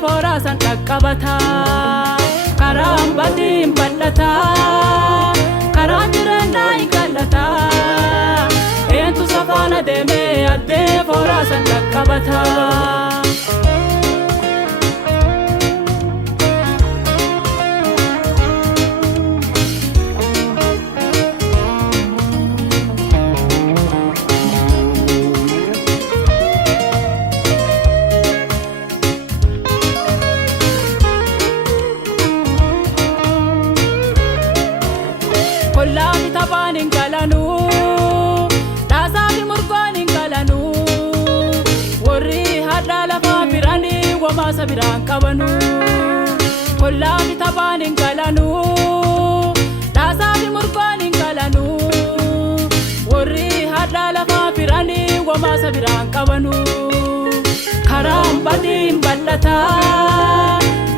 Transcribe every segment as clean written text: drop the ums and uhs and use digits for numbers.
fora san dhaqqabata karaan badin bal'ata karaan jireenyaa hin gallata eentu safaana deemee addee fora san dhaqqabata. Kollami tapanin galanu, dasaki murgonin galanu. Worri hadda lafa birani wama sabiran kabanu. Kollami tapanin galanu, dasaki murgonin galanu. Worri hadda lafa birani wama sabiran kabanu. Karam badin balata,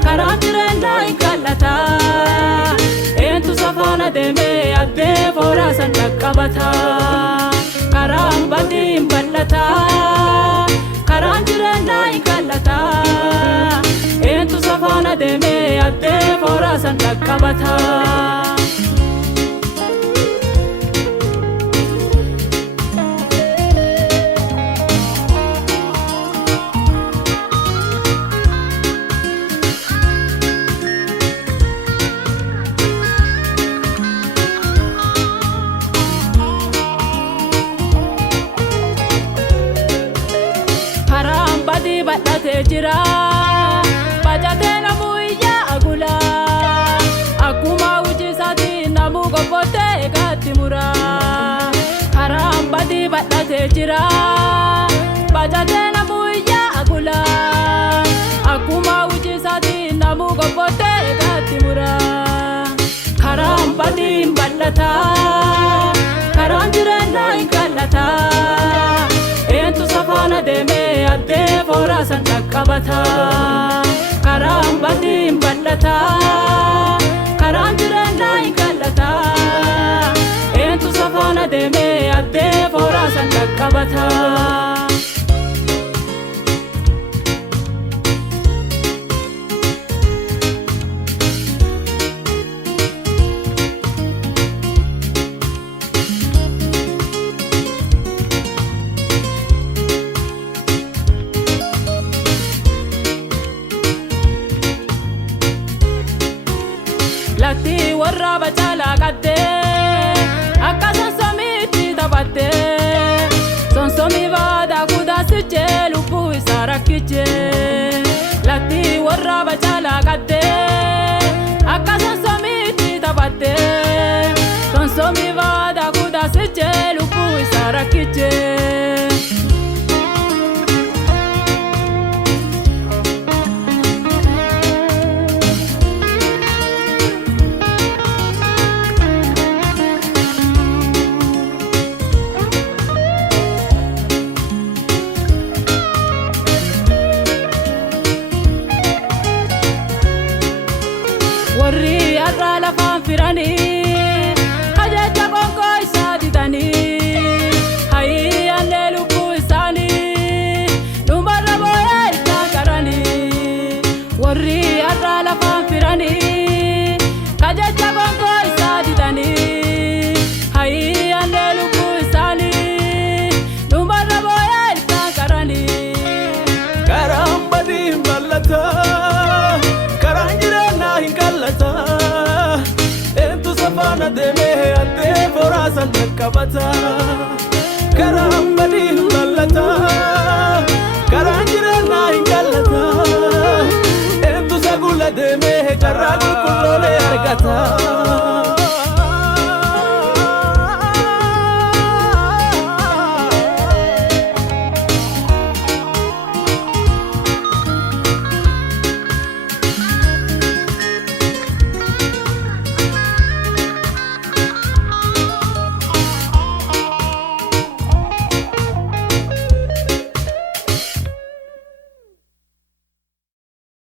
karam jireenyaa hin gallata. Eentu safaana deemee addee fora san dhaqqabata karaan badin bal'ata karaan jireenyaa hin gallata eentu safaana deemee addee fora san dhaqqabata. Badi bal'ate jira bajatee namuu iyyaa agula akkuma hojii namuu gobbotee eegaatti mura. Karaan badi bal'ate jira bajatee namuu iyyaa agula akkuma hojii namuu gobbotee eegaatti mura. Karaan badin bal'ata karaan jireenyaa hin gallata eentu safaana deemee addee fora san dhaqqabata karaan badin bal'ata karaan jireenyaa hin gallata eentu safaana deemee addee fora san dhaqqabata. Latti warra bacaalaa qaddee akka sonsomiitti taphattee sonsomii baadaa kudaasichee lubbuu isaa rakkichee. Latti warra bacaalaa qaddee akka sonsomiitti taphattee sonsomii baadaa kudaasichee lubbuu isaa rakkichee. Worri har'a lafaan firanii kajecha qonkoo isaa didanii hayyaanee lubbuu isaanii dhumarra boo'ee ilkaan qaranii. Worri har'a lafaan firanii kajecha qonkoo isaa didanii hayyaanee lubbuu isaanii dhumarra boo'ee ilkaan qaranii. Karaan badin bal'ata karaan jireenyaa hin gallata eentu safaana deemee addee fora san dhaqqabata karaan badin bal'ata karaan jireenyaa hin gallata eentu sagula deemee carraa qulqulluu